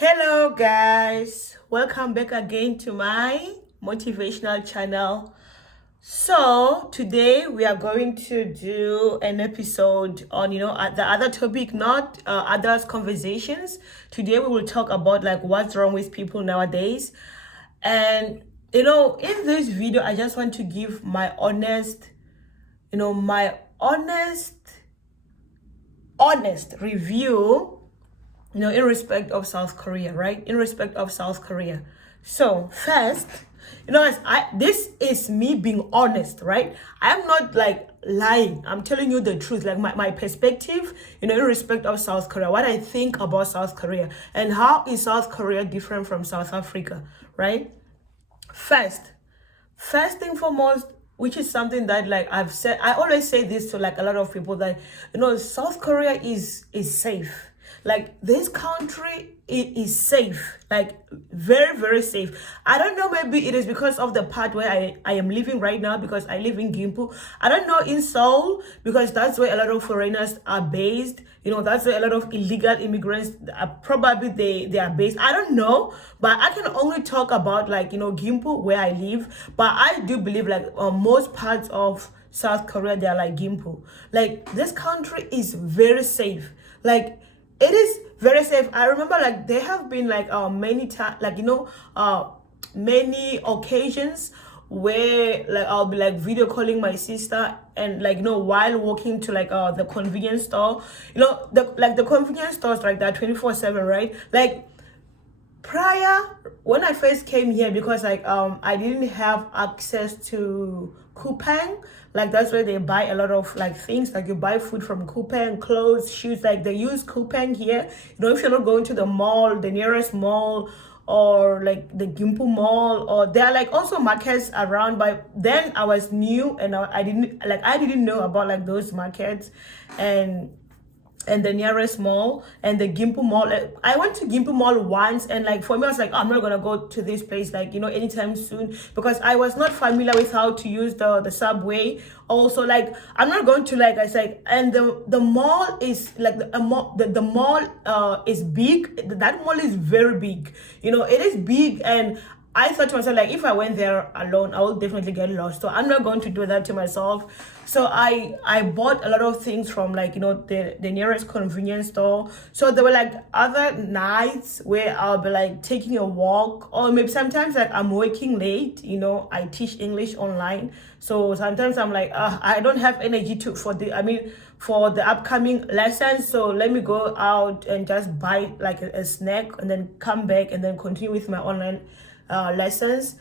Hello, guys. Welcome back again to my motivational channel. So, today we are going to do an episode on, the other topic, not others' conversations. Today we will talk about like what's wrong with people nowadays. And, in this video, I just want to give my honest review in respect of South Korea, right? In respect of South Korea. So first, as this is me being honest, right? I'm not like lying. I'm telling you the truth, like my perspective, in respect of South Korea, what I think about South Korea and how is South Korea different from South Africa, right? First thing foremost, which is something that like I've said, I always say this to like a lot of people that South Korea is safe. Like this country is safe, like very, very safe. I don't know, maybe it is because of the part where I am living right now, because I live in Gimpo. I don't know in Seoul, because that's where a lot of foreigners are based. That's where a lot of illegal immigrants are, probably they are based. I don't know, but I can only talk about like Gimpo, where I live. But I do believe like most parts of South Korea, they are like Gimpo. Like this country is very safe. Like it is very safe. I remember like there have been like many times, like many occasions where like I'll be like video calling my sister, and like while walking to like the convenience store, the convenience stores like that 24/7, right? Like prior, when I first came here, because like I didn't have access to Coupang. Like that's where they buy a lot of like things, like you buy food from Coupang, clothes, shoes. Like they use Coupang here. If you're not going to the mall, the nearest mall, or like the Gimpo Mall, or there are like also markets around. But then I was new, and I didn't know about like those markets, and the nearest mall and the Gimpo Mall. I went to Gimpo Mall once, and like for me, I was like, I'm not gonna go to this place like anytime soon, because I was not familiar with how to use the subway. Also, like I'm not going to, like I said, and the mall is like the mall is big. That mall is very big. It is big, and I thought to myself, like, if I went there alone, I would definitely get lost. So I'm not going to do that to myself. So I bought a lot of things from like the nearest convenience store. So there were like other nights where I'll be like taking a walk, or maybe sometimes like I'm working late. I teach English online, so sometimes I'm like, I don't have energy for the upcoming lessons. So let me go out and just buy like a snack, and then come back and then continue with my online lessons.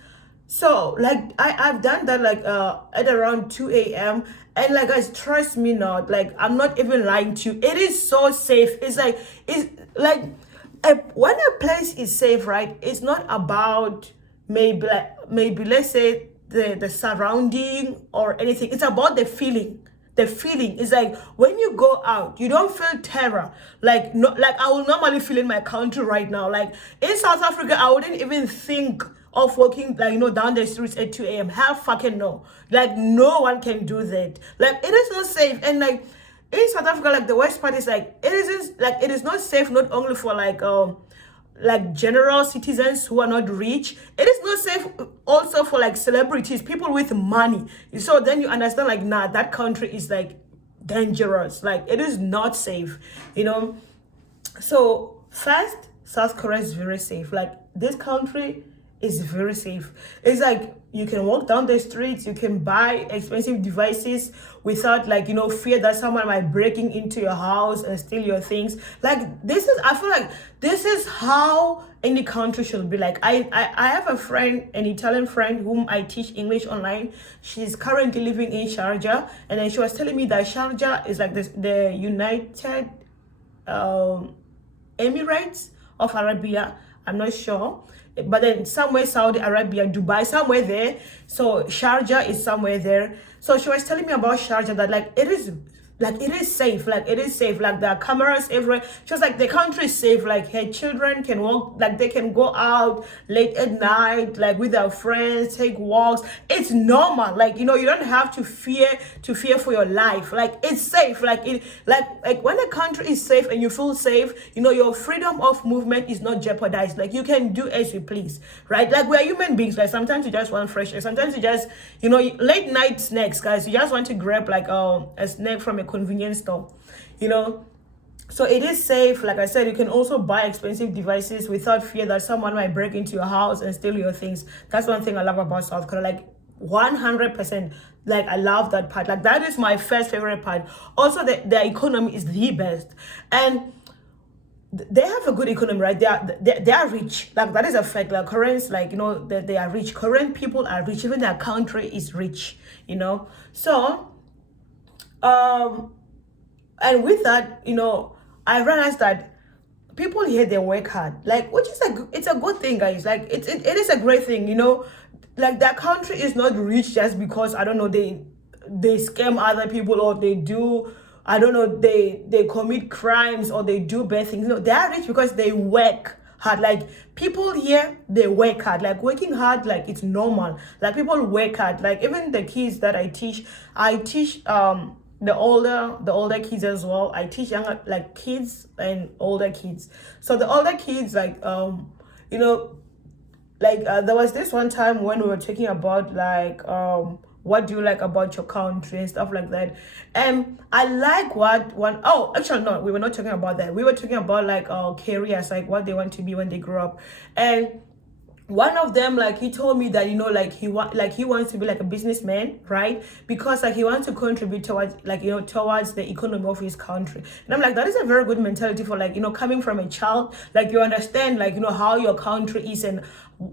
So like I've done that like at around 2 a.m. And like guys, trust me not, like I'm not even lying to you. It is so safe. When a place is safe, right? It's not about maybe let's say the surrounding or anything. It's about the feeling. The feeling is like when you go out, you don't feel terror. Like no, like I will normally feel in my country right now. Like in South Africa, I wouldn't even think of walking like down the streets at 2 a.m. Hell fucking no. Like no one can do that. Like it is not safe. And like in South Africa, like the worst part is like it is not safe, not only for like general citizens who are not rich. It is not safe also for like celebrities, people with money. So then you understand, like, nah, that country is like dangerous. Like it is not safe. So first, South Korea is very safe. Like this country is very safe. It's like you can walk down the streets, you can buy expensive devices without like fear that someone might breaking into your house and steal your things. Like I feel like this is how any country should be. Like I have a friend, an Italian friend whom I teach English online. She's currently living in Sharjah, and then she was telling me that Sharjah is like the United Emirates of Arabia. I'm not sure, but then somewhere Saudi Arabia, Dubai, somewhere there. So Sharjah is somewhere there. So she was telling me about Sharjah, that like it is like it is safe, like it is safe, like there are cameras everywhere, just like the country is safe, like her children can walk, like they can go out late at night, like with their friends, take walks. It's normal, like, you know, you don't have to fear for your life, like it's safe, like it, like when a country is safe and you feel safe, you know, your freedom of movement is not jeopardized, like you can do as you please, right? Like we're human beings, like sometimes you just want fresh air, sometimes you just, you know, late night snacks, guys, you just want to grab like a snack from a convenience store, you know. So it is safe. Like I said, you can also buy expensive devices without fear that someone might break into your house and steal your things. That's one thing I love about South Korea, like 100%. Like I love that part, like that is my first favorite part. Also, their economy is the best, and they have a good economy, right? They are rich, like that is a fact. Like Koreans, like, you know, they are rich. Korean people are rich, even their country is rich, you know. So and with that, you know, I realized that people here, they work hard, like, which is it's a good thing, guys. Like it is a great thing, you know. Like their country is not rich just because, I don't know, they scam other people, or they do, I don't know, they commit crimes, or they do bad things. No, they are rich because they work hard. Like people here, they work hard, like working hard, like it's normal. Like people work hard. Like even the kids that I teach the older kids as well. I teach younger, like kids and older kids. So the older kids, like you know, like there was this one time when we were talking about like what do you like about your country and stuff like that. And I like actually no, we were not talking about that. We were talking about like careers, like what they want to be when they grow up. And one of them, like, he told me that, you know, like he wants to be like a businessman, right? Because like he wants to contribute towards, like, you know, towards the economy of his country. And I'm like, that is a very good mentality for, like, you know, coming from a child. Like you understand, like, you know, how your country is and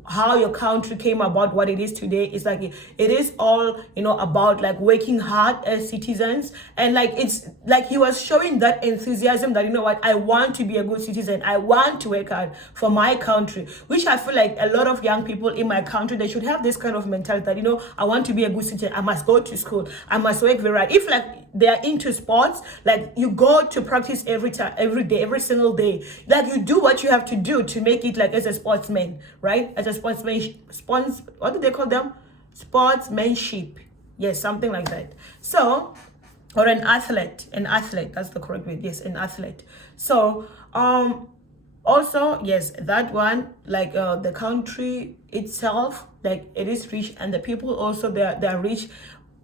how your country came about what it is today. It's like it is all, you know, about like working hard as citizens. And like it's like he was showing that enthusiasm that, you know what, I want to be a good citizen, I want to work hard for my country, which I feel like a lot of young people in my country, they should have this kind of mentality that, you know, I want to be a good citizen, I must go to school, I must work very hard. If like they're into sports, like you go to practice every day, every single day, like you do what you have to do to make it, like as a sportsman, right? As a sportsman, what do they call them? Sportsmanship. Yes, something like that. So, or an athlete, that's the correct word. Yes, an athlete. So also, yes, that one, like the country itself, like it is rich, and the people also, they're rich,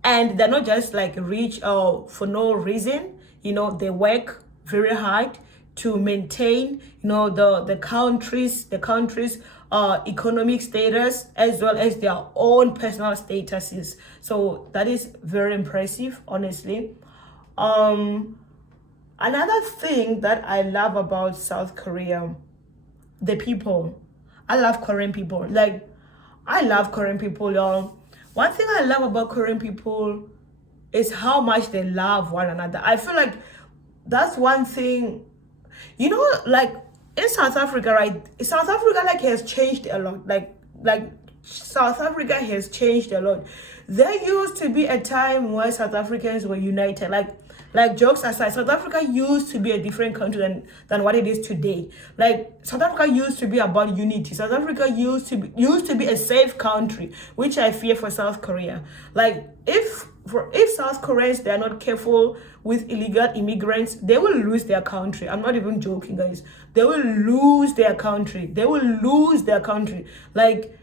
and they're not just like rich for no reason. You know, they work very hard to maintain, you know, the country's economic status, as well as their own personal statuses. So that is very impressive, honestly. Another thing that I love about South Korea, the people. I love Korean people. Like, I love Korean people, y'all. One thing I love about Korean people is how much they love one another. I feel like that's one thing, you know, like in South Africa, right? South Africa like has changed a lot. Like South Africa has changed a lot. There used to be a time where South Africans were united. Like jokes aside, South Africa used to be a different country than what it is today. Like South Africa used to be about unity. South Africa used to be a safe country, which I fear for South Korea. Like if South Koreans, they are not careful with illegal immigrants, they will lose their country. I'm not even joking, guys. They will lose their country. They will lose their country. Like,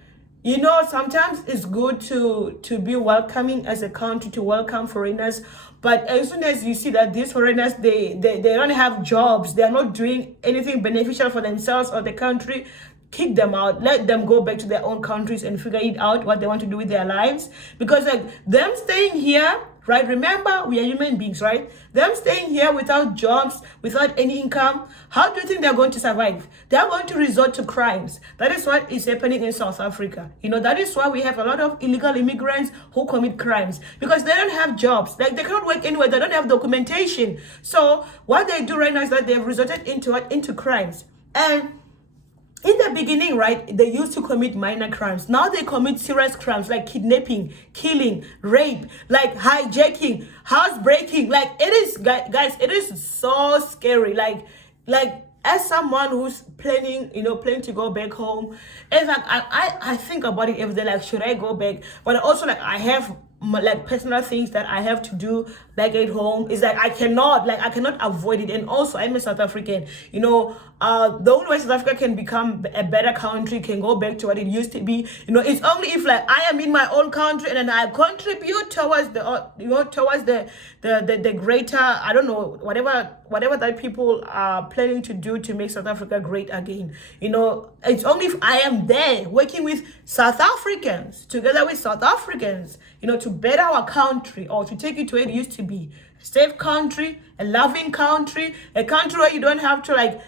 you know, sometimes it's good to be welcoming as a country, to welcome foreigners. But as soon as you see that these foreigners, they don't have jobs, they are not doing anything beneficial for themselves or the country, kick them out, let them go back to their own countries and figure it out what they want to do with their lives. Because like them staying here, right? Remember, we are human beings, right? Them staying here without jobs, without any income, how do you think they're going to survive? They're going to resort to crimes. That is what is happening in South Africa. You know, that is why we have a lot of illegal immigrants who commit crimes, because they don't have jobs. Like they cannot work anywhere. They don't have documentation. So what they do right now is that they've resorted into crimes. And in the beginning, right, they used to commit minor crimes. Now they commit serious crimes like kidnapping, killing, rape, like hijacking, housebreaking. Like it is, guys, it is so scary. Like as someone who's planning, planning to go back home, it's like I think about it every day. Like, should I go back? But also, like, I have like personal things that I have to do back at home. Is like I cannot avoid it. And also, I'm a South African. The only way South Africa can become a better country, can go back to what it used to be, it's only if like I am in my own country and then I contribute towards the greater, I don't know, whatever that people are planning to do to make South Africa great again. It's only if I am there working with South Africans, together with South Africans, to better our country, or to take it to where it used to be. Safe country, a loving country, a country where you don't have to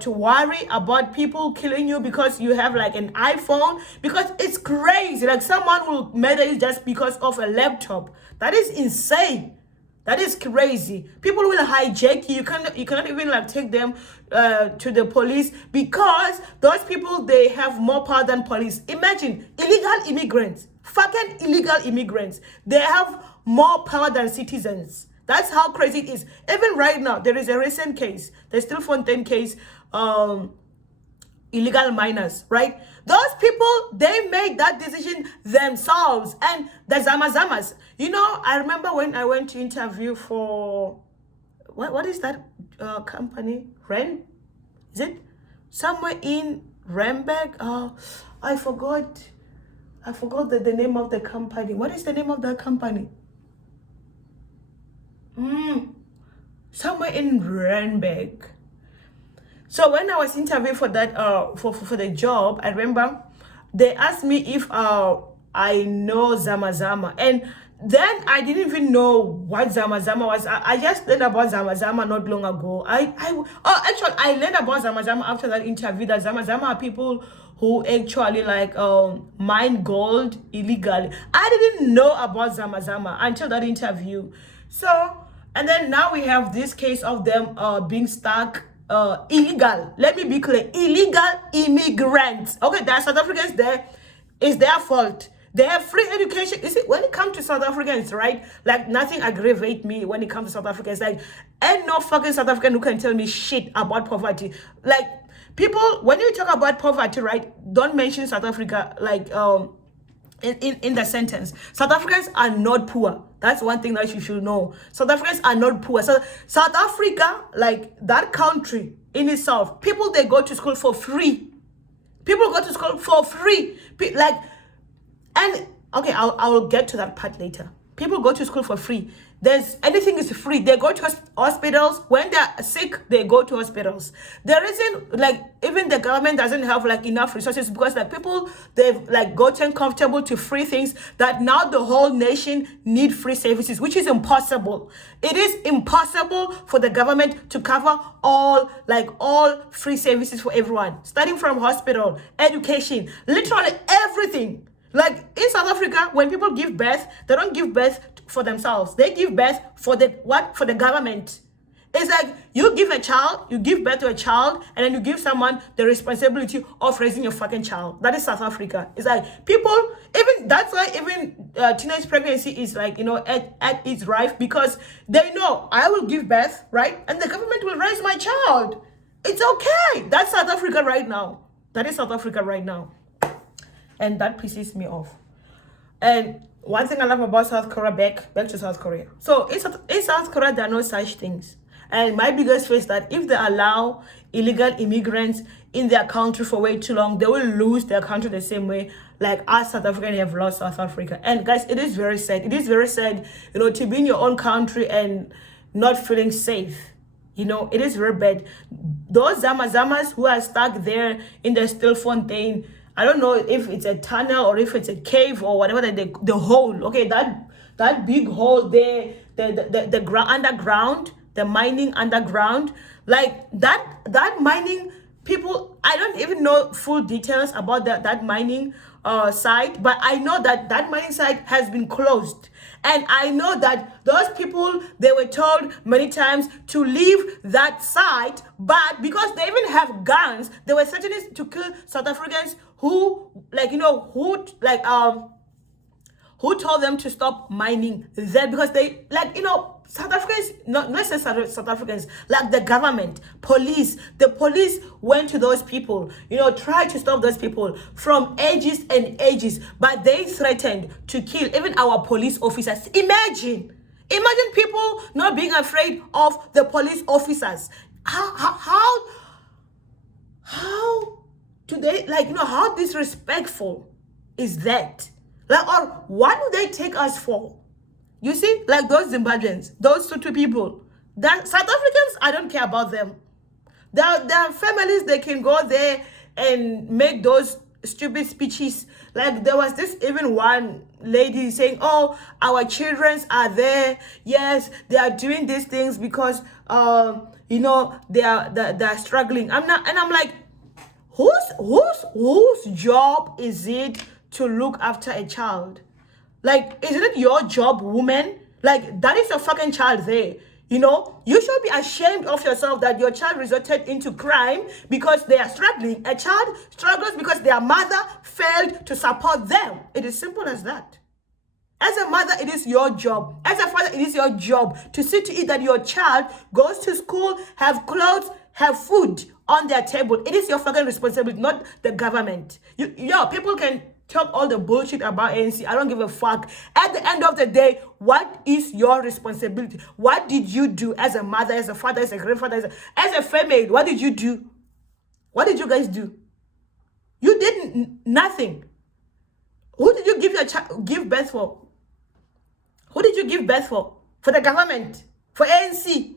to worry about people killing you because you have like an iPhone, because it's crazy. Like, someone will murder you just because of a laptop. That is insane. That is crazy. People will hijack you. You cannot even like take them to the police, because those people, they have more power than police. Imagine illegal immigrants, fucking illegal immigrants. They have more power than citizens. That's how crazy it is. Even right now, there is a recent case, the Stilfontein case, illegal miners, right? Those people, they made that decision themselves. And the Zamazamas, I remember when I went to interview for, what is that company? Ren? Is it? Somewhere in Randburg? I forgot the name of the company. What is the name of that company? Somewhere in Randburg. So when I was interviewed for that for the job, I remember they asked me if I know Zamazama, and then I didn't even know what Zamazama was. I just learned about Zamazama not long ago. Actually I learned about Zamazama after that interview, that Zamazama are people who actually like mine gold illegally. I didn't know about Zamazama until that interview. So, and then now we have this case of them being stuck illegal. Let me be clear, illegal immigrants. Okay, there are South Africans there. It's their fault. They have free education. You see, when it comes to South Africans, right? Like, nothing aggravates me when it comes to South Africans. Like, ain't no fucking South African who can tell me shit about poverty. Like, people, when you talk about poverty, right, don't mention South Africa, like, in the sentence. South Africans are not poor. That's one thing that you should know. South Africans are not poor. So South Africa, like that country in itself, people, they go to school for free. People go to school for free. And okay, I will get to that part later. People go to school for free. Anything is free. They go to hospitals. When they're sick, they go to hospitals. There isn't, like, even the government doesn't have like enough resources, because like people, they've like gotten comfortable to free things, that now the whole nation need free services, which is impossible. It is impossible for the government to cover all free services for everyone, starting from hospital, education, literally everything. Like in South Africa, when people give birth, they don't give birth for themselves. They give birth for the government. It's like you give birth to a child, and then you give someone the responsibility of raising your fucking child. That is South Africa. It's like people, even that's why even teenage pregnancy is like, at its rife, because they know I will give birth, right? And the government will raise my child. It's okay. That's South Africa right now. That is South Africa right now. And that pisses me off. And one thing I love about South Korea, back to South Korea. So in South Korea, there are no such things. And my biggest fear is that if they allow illegal immigrants in their country for way too long, they will lose their country the same way like us South Africans have lost South Africa. And guys, it is very sad. It is very sad, to be in your own country and not feeling safe. It is very bad. Those Zamazamas who are stuck there in the Stilfontein, I don't know if it's a tunnel or if it's a cave or whatever, the hole, okay, that big hole there, the underground, the mining underground, like that mining, people, I don't even know full details about that mining site, but I know that mining site has been closed. And I know that those people, they were told many times to leave that site, but because they even have guns, they were threatening to kill South Africans who, who told them to stop mining there, because they, South Africans, not necessarily South Africans, like the government, the police went to those people, tried to stop those people from ages and ages, but they threatened to kill even our police officers. Imagine people not being afraid of the police officers. How do they, how disrespectful is that? Or what do they take us for? You see, like those Zimbabweans, those two people, that South Africans, I don't care about them. Their families, they can go there and make those stupid speeches. Like there was this even one lady saying, "Oh, our children are there. Yes, they are doing these things because they're struggling." I'm like, whose job is it to look after a child? Like, isn't it your job, woman? Like, that is your fucking child there. You should be ashamed of yourself that your child resorted into crime because they are struggling. A child struggles because their mother failed to support them. It is simple as that. As a mother, it is your job. As a father, it is your job to see to it that your child goes to school, have clothes, have food on their table. It is your fucking responsibility, not the government. People can talk all the bullshit about ANC. I don't give a fuck. At the end of the day, what is your responsibility? What did you do as a mother, as a father, as a grandfather, as a female? What did you do? What did you guys do? You did nothing. Who did you give birth for? Who did you give birth for? For the government? For ANC?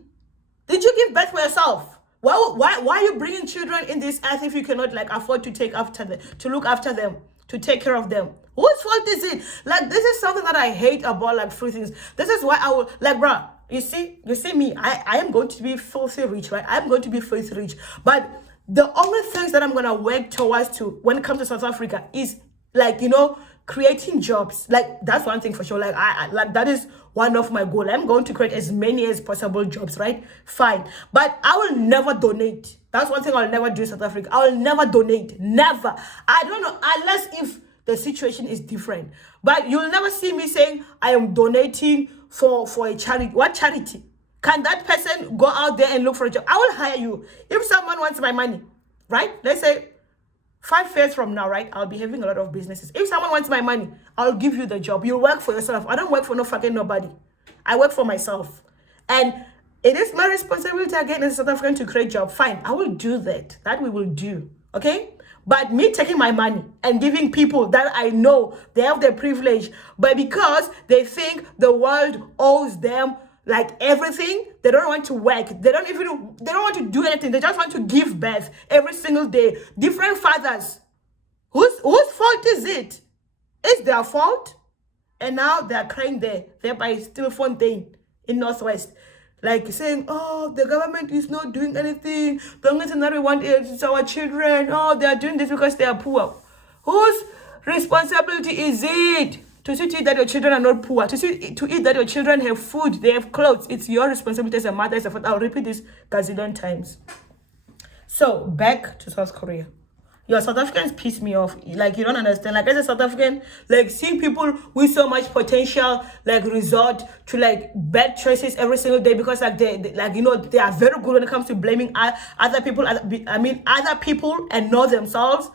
Did you give birth for yourself? Why are you bringing children in this earth if you cannot afford to look after them? To take care of them? Whose fault is it? This is something that I hate about free things. This is why I will bruh, you see me, I am going to be filthy rich, right? I'm going to be filthy rich. But the only things that I'm gonna work towards to when it comes to South Africa is creating jobs. That's one thing for sure. That is one of my goals. I'm going to create as many as possible jobs, right? Fine. But I will never donate. That's one thing I'll never do in South Africa. I will never donate. Never. I don't know, unless if the situation is different. But you'll never see me saying I am donating for a charity. What charity? Can that person go out there and look for a job? I will hire you. If someone wants my money, right? Let's say 5 years from now, right? I'll be having a lot of businesses. If someone wants my money, I'll give you the job. You work for yourself. I don't work for no fucking nobody. I work for myself. And it is my responsibility again as a South African to create job. Fine, I will do that. That we will do. Okay? But me taking my money and giving people that I know they have the privilege, but because they think the world owes them everything, they don't want to work. They don't want to do anything. They just want to give birth every single day. Different fathers. Whose fault is it? It's their fault. And now they're crying there by Stilfontein in Northwest. Saying, oh, the government is not doing anything. The only thing that we want is our children. Oh, they are doing this because they are poor. Whose responsibility is it to see to it that your children are not poor? To see to it that your children have food, they have clothes. It's your responsibility as a mother, as a father. I'll repeat this gazillion times. So, back to South Korea. Your South Africans piss me off. You don't understand. As a South African, seeing people with so much potential, resort to bad choices every single day because they are very good when it comes to blaming other people. Other people and not themselves.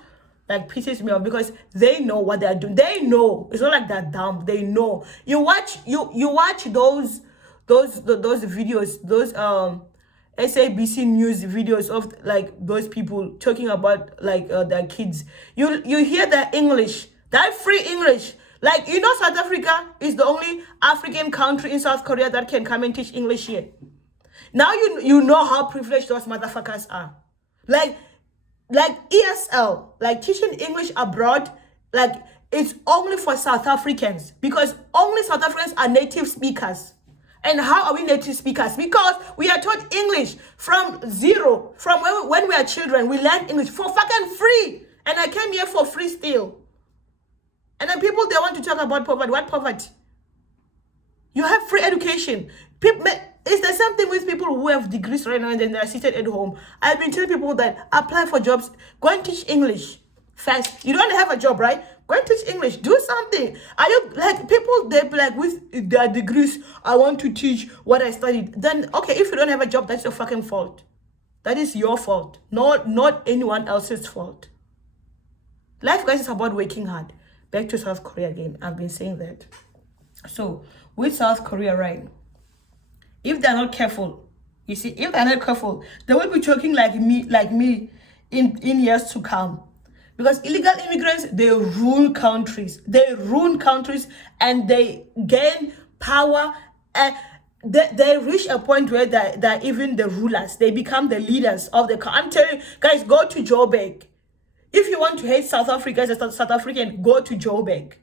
Pisses me off because they know what they are doing. They know. It's not they're dumb. They know. You watch those videos, those SABC News videos of those people talking about their kids. You hear their English, that free English. South Africa is the only African country in South Korea that can come and teach English here. Now you know how privileged those motherfuckers are. ESL, teaching English abroad, it's only for South Africans because only South Africans are native speakers. And how are we native speakers? Because we are taught English from zero. From when we are children, we learn English for fucking free. And I came here for free still. And then people, they want to talk about poverty. What poverty? You have free education. People, it's the same thing with people who have degrees right now and then they're seated at home. I've been telling people that apply for jobs, go and teach English fast. You don't have a job, right? Go and teach English. Do something. Are you like people? They be like with their degrees. I want to teach what I studied. Then okay, if you don't have a job, that's your fucking fault. That is your fault, not anyone else's fault. Life, guys, is about working hard. Back to South Korea again. I've been saying that. So with South Korea, right? If they're not careful, you see, if they're not careful, they will be choking like me, in years to come. Because illegal immigrants, they rule countries. They ruin countries and they gain power and they reach a point where they're even the rulers. They become the leaders of the country. I'm telling you, guys, go to Joburg. If you want to hate South Africa as a South African, go to Joburg.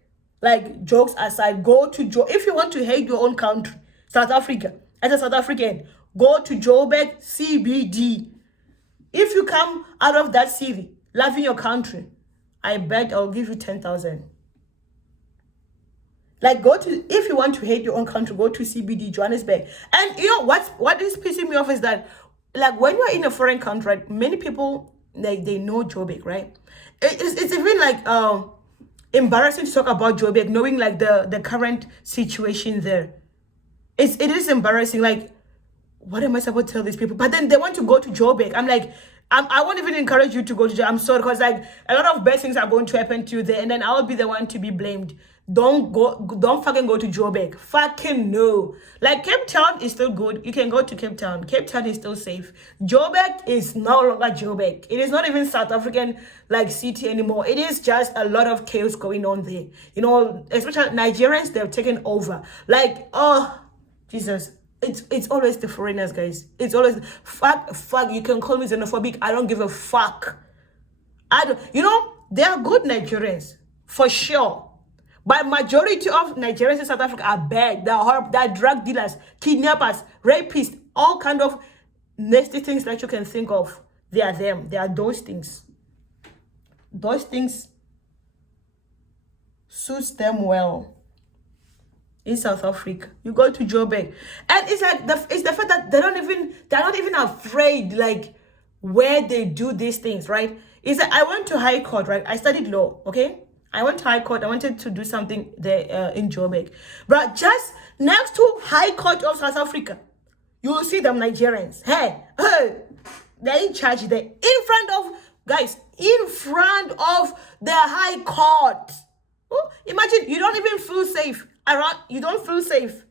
Like, jokes aside, go to Joburg. If you want to hate your own country, South Africa, as a South African, go to Joburg CBD. If you come out of that city, loving your country, I bet I'll give you 10,000. Like, go to, if you want to hate your own country, go to CBD, Johannesburg. And you know what is pissing me off is that, like, when you're in a foreign country, right, many people, like, they know Joburg, right? It's even like embarrassing to talk about Joburg, knowing like the current situation there. It is embarrassing. Like, what am I supposed to tell these people? But then they want to go to Joburg. I'm like, I won't even encourage you to go to Joburg. I'm sorry, because like a lot of bad things are going to happen to you there, and then I'll be the one to be blamed. Don't fucking go to Joburg. Fucking no. Like, Cape Town is still good. You can go to Cape Town. Cape Town is still safe. Joburg is no longer Joburg. It is not even South African like city anymore. It is just a lot of chaos going on there. You know, especially Nigerians, they've taken over. Like, oh Jesus. It's always the foreigners, guys. It's always fuck. You can call me xenophobic. I don't give a fuck. I don't. You know, they are good Nigerians for sure, but majority of Nigerians in South Africa are bad. They are horrible. They are drug dealers, kidnappers, rapists, all kind of nasty things that you can think of. They are them. They are those things. Those things suits them well. In South Africa, you go to Joburg, and it's like it's the fact that they're not even afraid, like, where they do these things, right? Is that I went to High Court, right? I studied law, okay? I went to High Court. I wanted to do something there in Joburg, but just next to High Court of South Africa, you will see them Nigerians. Hey, they're in charge there, in front of guys, in front of the High Court. Oh, imagine you don't even feel safe. You don't feel safe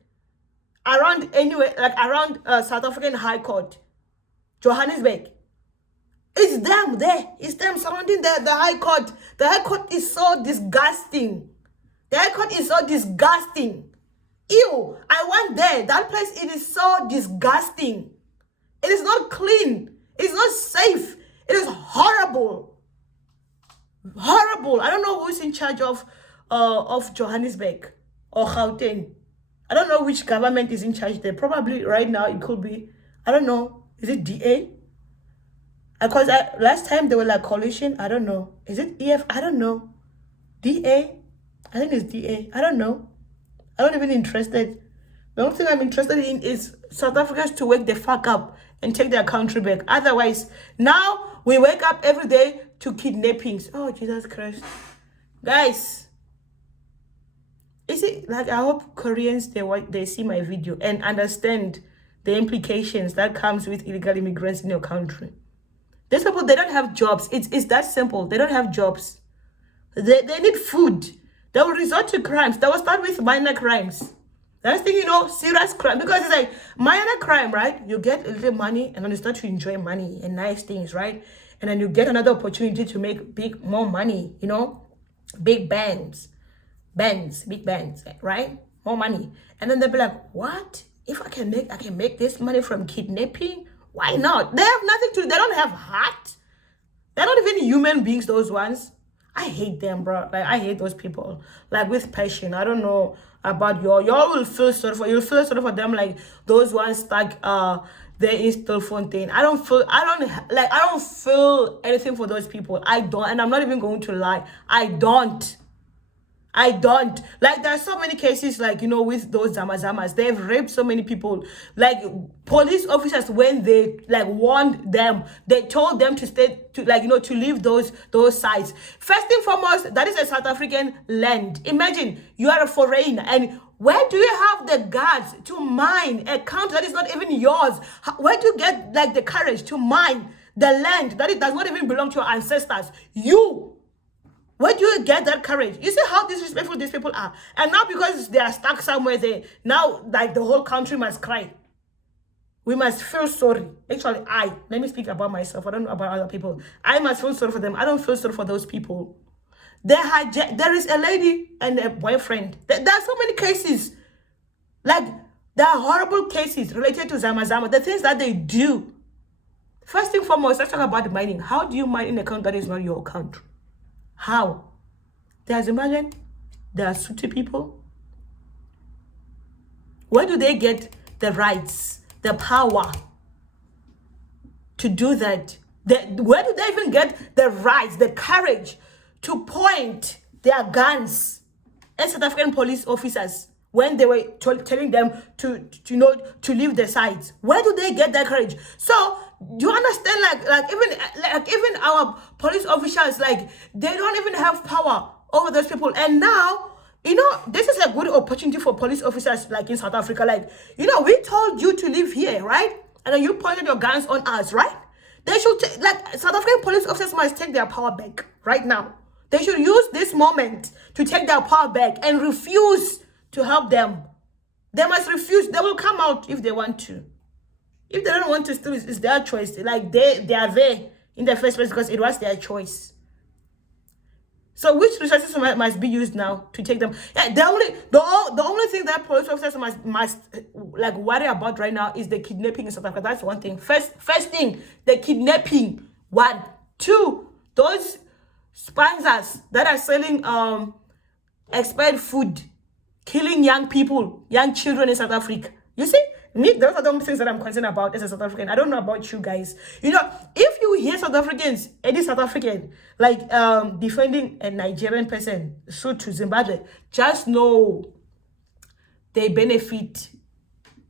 around anywhere, like around South African High Court, Johannesburg. It's them there. It's them surrounding the High Court. The High Court is so disgusting. The High Court is so disgusting. Ew, I went there. That place, it is so disgusting. It is not clean. It's not safe. It is horrible. Horrible. I don't know who's in charge of Johannesburg or Gauteng. I don't know which government is in charge there. Probably right now it could be, I don't know. Is it DA? Because last time they were like coalition. I don't know. Is it EF? I don't know. DA? I think it's DA. I don't know. I'm not even interested. The only thing I'm interested in is South Africans to wake the fuck up and take their country back. Otherwise, now we wake up every day to kidnappings. Oh, Jesus Christ. Guys, is it like, I hope Koreans, they see my video and understand the implications that comes with illegal immigrants in your country. These people, they don't have jobs. It's that simple. They don't have jobs. They need food. They will resort to crimes. They will start with minor crimes. Next thing you know, serious crime. Because it's like minor crime, right? You get a little money and then you start to enjoy money and nice things, right? And then you get another opportunity to make more money, you know? Big bands, big bands, right? More money. And then they'll be like, what? If I can make this money from kidnapping, why not? They have nothing to, they don't have heart. They're not even human beings, those ones. I hate them, bro. Like, I hate those people. Like, with passion. I don't know about y'all. Y'all will feel sorry for them, like those ones stuck there in Stilfontein. I don't feel anything for those people. I don't, and I'm not even going to lie. I don't I don't. Like, there are so many cases, like, with those Zamazamas, they've raped so many people. Like, police officers, when they, like, warned them, they told them to stay, to leave those sites. First and foremost, that is a South African land. Imagine you are a foreigner, and where do you have the guts to mine a country that is not even yours? Where do you get, like, the courage to mine the land that it does not even belong to your ancestors? Where do you get that courage? You see how disrespectful these people are? And now because they are stuck somewhere there, now, like, the whole country must cry. We must feel sorry. Actually, let me speak about myself. I don't know about other people. I must feel sorry for them. I don't feel sorry for those people. There is a lady and a boyfriend. There are so many cases. Like, there are horrible cases related to Zama, the things that they do. First thing foremost, let's talk about mining. How do you mine in a country that is not your country? How? There's imagine there are Sotho people. Where do they get the rights, the power to do that? Where do they even get the rights, the courage to point their guns at South African police officers when they were telling them to leave the sites? Where do they get that courage? So, do you understand, like even our police officials, like, they don't even have power over those people. And now, this is a good opportunity for police officers, like, in South Africa. Like, we told you to live here, right? And then you pointed your guns on us, right? They should, South African police officers must take their power back right now. They should use this moment to take their power back and refuse to help them. They must refuse. They will come out if they want to. If they don't want to, still, it's their choice. Like, they are there in the first place because it was their choice. So which resources must be used now to take them? Yeah, the only thing that police officers must like worry about right now is the kidnapping in South Africa. That's one thing. First thing, the kidnapping. 1, 2, those sponsors that are selling expired food, killing young people, young children in South Africa. You see? Those are the things that I'm concerned about as a South African. I don't know about you guys. If you hear South Africans, any South African, like, defending a Nigerian person, so to Zimbabwe, just know they benefit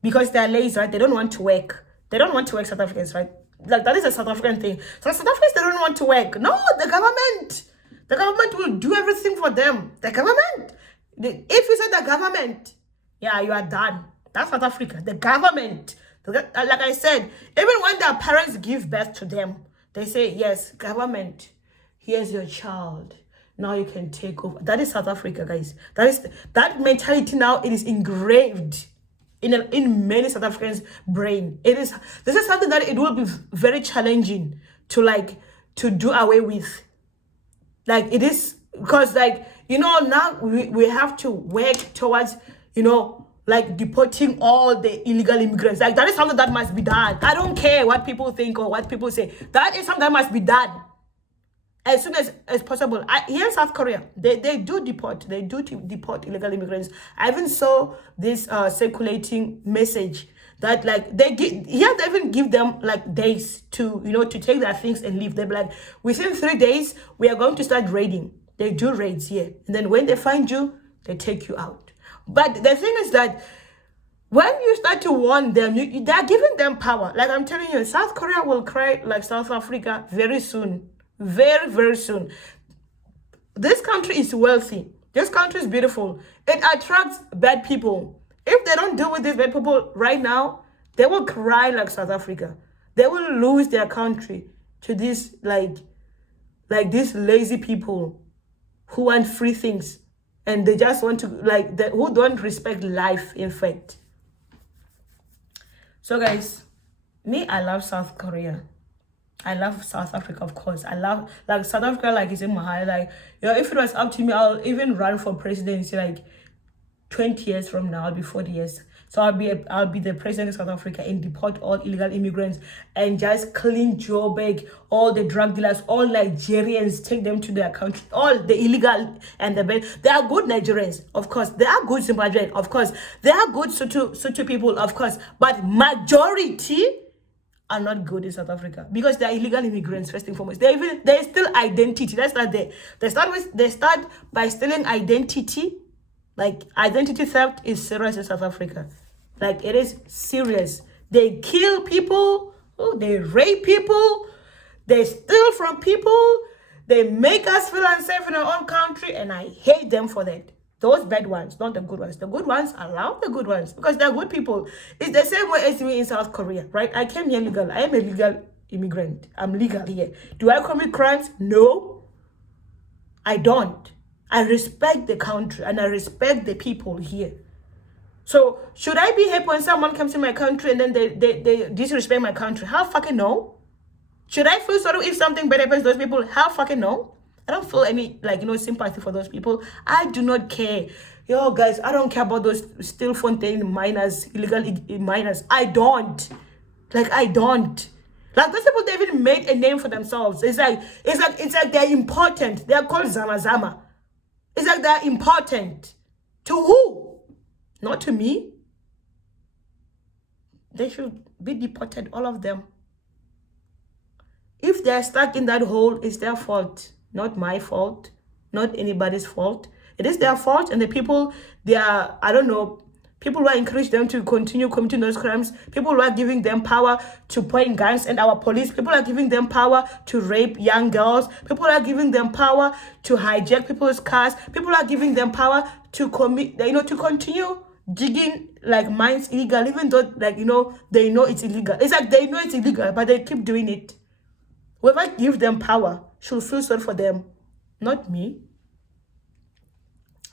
because they're lazy, right? They don't want to work. They don't want to work, South Africans, right? Like, that is a South African thing. So South Africans, they don't want to work. No, the government will do everything for them. The government. If you say the government, yeah, you are done. That's South Africa. The government. Like I said, even when their parents give birth to them, they say, yes, government, here's your child. Now you can take over. That is South Africa, guys. That mentality now, it is engraved in many South Africans' brain. This is something that it will be very challenging to do away with. Like, it is, because, like, now we have to work towards, like, deporting all the illegal immigrants. Like, that is something that must be done. I don't care what people think or what people say. That is something that must be done as soon as possible. Here in South Korea, they do deport. They do deport illegal immigrants. I even saw this circulating message that, like, they even give them, like, days to, to take their things and leave. They're like, within 3 days, we are going to start raiding. They do raids here. And then when they find you, they take you out. But the thing is that when you start to warn them, they're giving them power. Like, I'm telling you, South Korea will cry like South Africa very soon. Very, very soon. This country is wealthy. This country is beautiful. It attracts bad people. If they don't deal with these bad people right now, they will cry like South Africa. They will lose their country to these, like these lazy people who want free things. And they just want to, who don't respect life, in fact. So, guys, I love South Korea. I love South Africa, of course. I love, South Africa, it's in my heart. If it was up to me, I'll even run for presidency, 20 years from now. I'll be 40 years. So I'll be the president of South Africa and deport all illegal immigrants and just clean Joburg, all the drug dealers, all Nigerians, take them to their country, all the illegal and the bad. They are good Nigerians, of course. They are good Zimbabweans, of course. They are good Sotho people, of course. But majority are not good in South Africa because they are illegal immigrants first and foremost. They still identity. That's not there. They start by stealing identity. Like identity theft is serious in South Africa. Like it is serious. They kill people. Oh, they rape people. They steal from people. They make us feel unsafe in our own country, and I hate them for that. Those bad ones, not the good ones. The good ones, allow the good ones because they're good people. It's the same way as me in South Korea, right? I came here legal. I am a legal immigrant. I'm legal here. Do I commit crimes? No, I don't. I respect the country and I respect the people here. So should I be happy when someone comes to my country and then they disrespect my country? How fucking no? Should I feel sorry if something bad happens to those people? Hell fucking no. I don't feel any, sympathy for those people. I do not care. Yo, guys, I don't care about those Stilfontein miners, illegal miners. I don't. I don't. Like, those people, they even made a name for themselves. It's like they're important. They're called Zama Zama. It's like they're important. To who? Not to me. They should be deported, all of them. If they're stuck in that hole, it's their fault, not my fault, not anybody's fault. It is their fault, and the people, people who are encouraging them to continue committing those crimes, people who are giving them power to point guns at our police, people are giving them power to rape young girls, people are giving them power to hijack people's cars, people are giving them power to to continue digging mines illegal, even though they know it's illegal. It's like they know it's illegal, but they keep doing it. Whoever give them power should feel sorry for them, not me.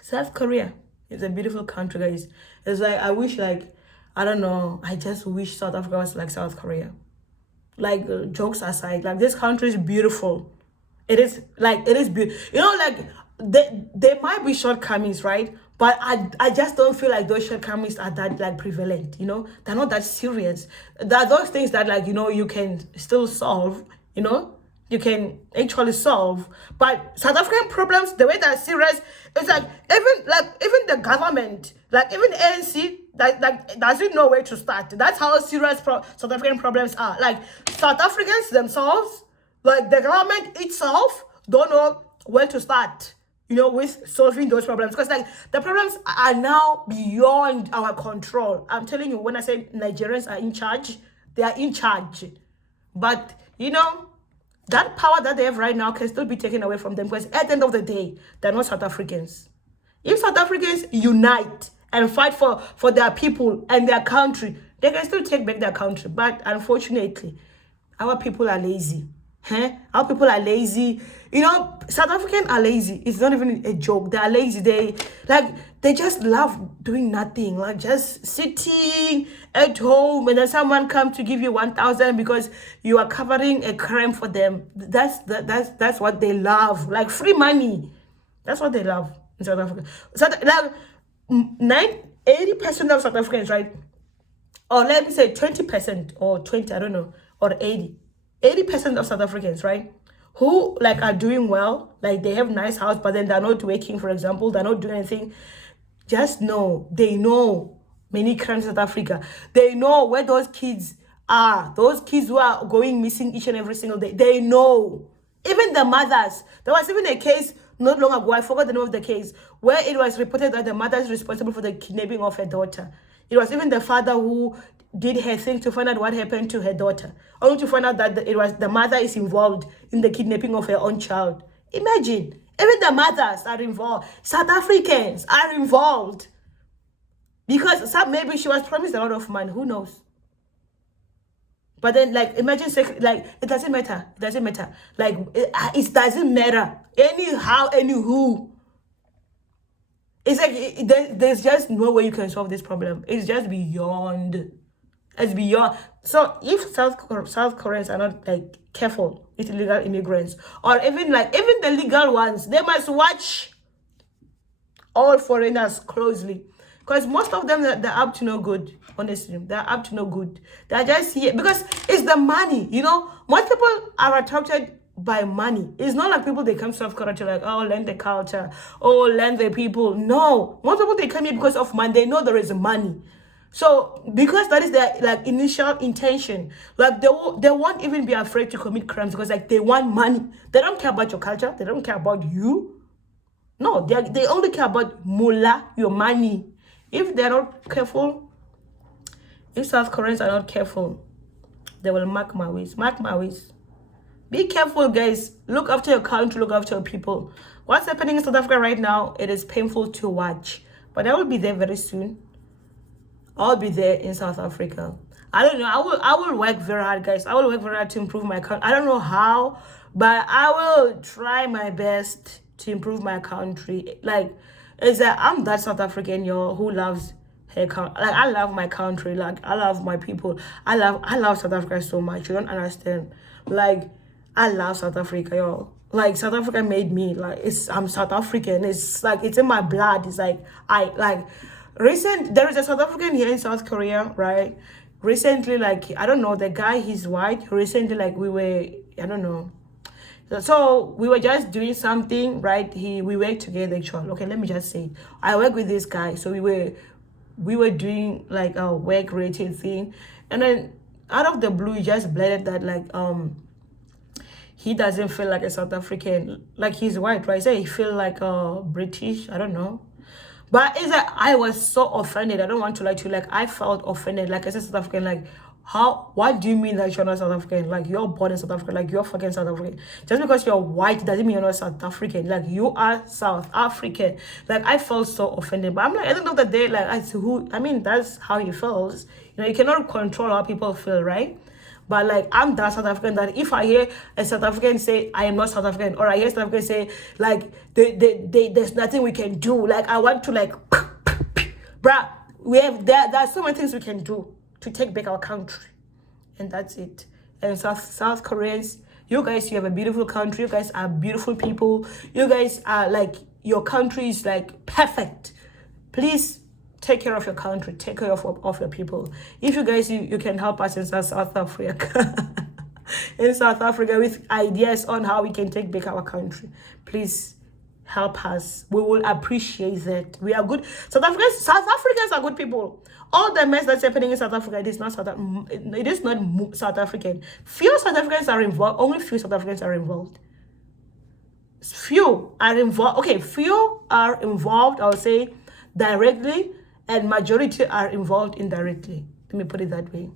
South Korea is a beautiful country, guys. It's like, I wish, I just wish South Africa was like South Korea. Jokes aside, this country is beautiful. It is beautiful. There might be shortcomings, right? But I just don't feel like those shortcomings are that prevalent, They're not that serious. There are those things that you can still solve, you can actually solve. But South African problems, the way they're serious, it's even the government, even ANC, that doesn't know where to start. That's how serious South African problems are. South Africans themselves, the government itself, don't know where to start, with solving those problems. Because the problems are now beyond our control. I'm telling you, when I say Nigerians are in charge, they are in charge. But that power that they have right now can still be taken away from them, because at the end of the day, they're not South Africans. If South Africans unite and fight for their people and their country, they can still take back their country. But unfortunately, our people are lazy. Our people are lazy. South Africans are lazy. It's not even a joke. They are lazy. They just love doing nothing, just sitting at home, and then someone comes to give you 1,000 because you are covering a crime for them. That's what they love. Free money. That's what they love in South Africa. 80% of South Africans, right? Or let me say 20% or 20, I don't know, or 80% of South Africans, right, who are doing well, they have nice house, but then they're not working, for example, they're not doing anything. Just know, they know many crimes in South Africa. They know where those kids are, those kids who are going missing each and every single day. They know. Even the mothers. There was even a case not long ago, I forgot the name of the case, where it was reported that the mother is responsible for the kidnapping of her daughter. It was even the father who did her thing to find out what happened to her daughter, only to find out that it was the mother is involved in the kidnapping of her own child. Imagine, even the mothers are involved. South Africans are involved. Because maybe she was promised a lot of money, who knows? But then, imagine, it doesn't matter. It doesn't matter. It doesn't matter. Anyhow, anywho. It's there's just no way you can solve this problem. It's just beyond. It's beyond. So if South Koreans are not careful with illegal immigrants, or even the legal ones, they must watch all foreigners closely, because most of them, they're up to no good. Honestly, they're up to no good. They're just here because it's the money. Most people are attracted by money. It's not like people, they come to South Korea to learn the culture, learn the people. No, most people, they come here because of money. They know there is money. So because that is their like initial intention, like they won't even be afraid to commit crimes because like they want money. They don't care about your culture. They don't care about you. No, they only care about mullah, your money. If they're not careful, if South Koreans are not careful, they will mark my ways. Mark my ways. Be careful, guys. Look after your country. Look after your people. What's happening in South Africa right now, it is painful to watch. But I will be there very soon. I'll be there in South Africa. I don't know. I will work very hard, guys. I will work very hard to improve my country. I don't know how, but I will try my best to improve my country. Like, it's that I'm that South African, y'all, who loves her country. Like, I love my country. Like, I love my people. I love South Africa so much. You don't understand. Like, I love South Africa, y'all. Like, South Africa made me. Like, I'm South African. It's like it's in my blood. It's like there is a South African here in South Korea, right? Recently, like, I don't know, the guy, he's white. Recently, like, I don't know. So we were just doing something, right? We worked together, actually. Okay, let me just say, I work with this guy. So we were doing like a work related thing, and then out of the blue, he just blurted that like he doesn't feel like a South African, like he's white, right? So he feel like British. I don't know. But it's like I was so offended. I don't want to lie to you. Like I felt offended. Like I said, South African. Like what do you mean that you're not South African? Like you're born in South Africa. Like you're fucking South African. Just because you're white doesn't mean you're not South African. Like you are South African. Like I felt so offended. But I'm like, at the end of the day, like I mean, that's how he feels. You know, you cannot control how people feel, right? But like I'm that South African that if I hear a South African say I am not South African, or I hear South African say like there's nothing we can do, like I want to like bruh, there's so many things we can do to take back our country. And that's it. And South Koreans, you guys, you have a beautiful country, you guys are beautiful people, you guys are like, your country is like perfect. Please take care of your country, take care of your people. If you guys, you can help us in South Africa, in South Africa with ideas on how we can take back our country, please help us. We will appreciate that. We are good. South Africans are good people. All the mess that's happening in South Africa, it is not South African. Few South Africans are involved. Only few South Africans are involved. Few are involved. Okay, few are involved, I'll say, directly, and majority are involved indirectly. Let me put it that way.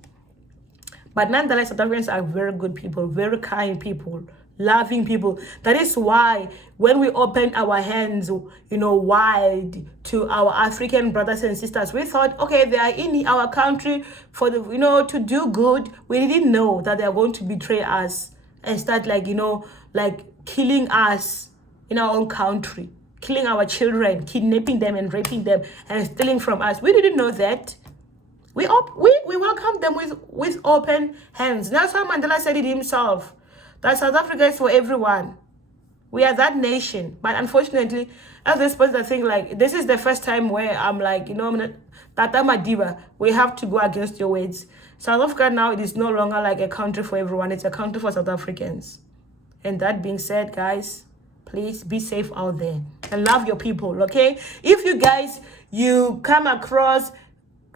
But nonetheless, South Africans are very good people, very kind people, loving people. That is why when we opened our hands, wide to our African brothers and sisters, we thought, okay, they are in our country for to do good. We didn't know that they are going to betray us and start like killing us in our own country, killing our children, kidnapping them and raping them and stealing from us. We didn't know that. We welcomed them with open hands. Nelson Mandela said it himself, that South Africa is for everyone. We are that nation. But unfortunately, at this point, I think like this is the first time where I'm like, Tata Madiba, we have to go against your words. South Africa now, it is no longer like a country for everyone. It's a country for South Africans. And that being said, guys, please be safe out there and love your people, okay? If you guys, you come across,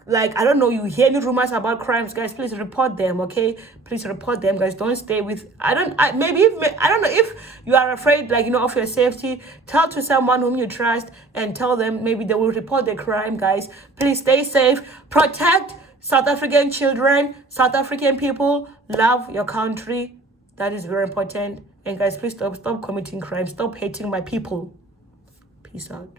like, I don't know, you hear any rumors about crimes, guys, please report them, okay? Please report them, guys. Don't stay with, I don't know, if you are afraid, like, of your safety, tell to someone whom you trust and tell them maybe they will report the crime, guys. Please stay safe. Protect South African children, South African people. Love your country. That is very important. And guys, please stop committing crimes. Stop hating my people. Peace out.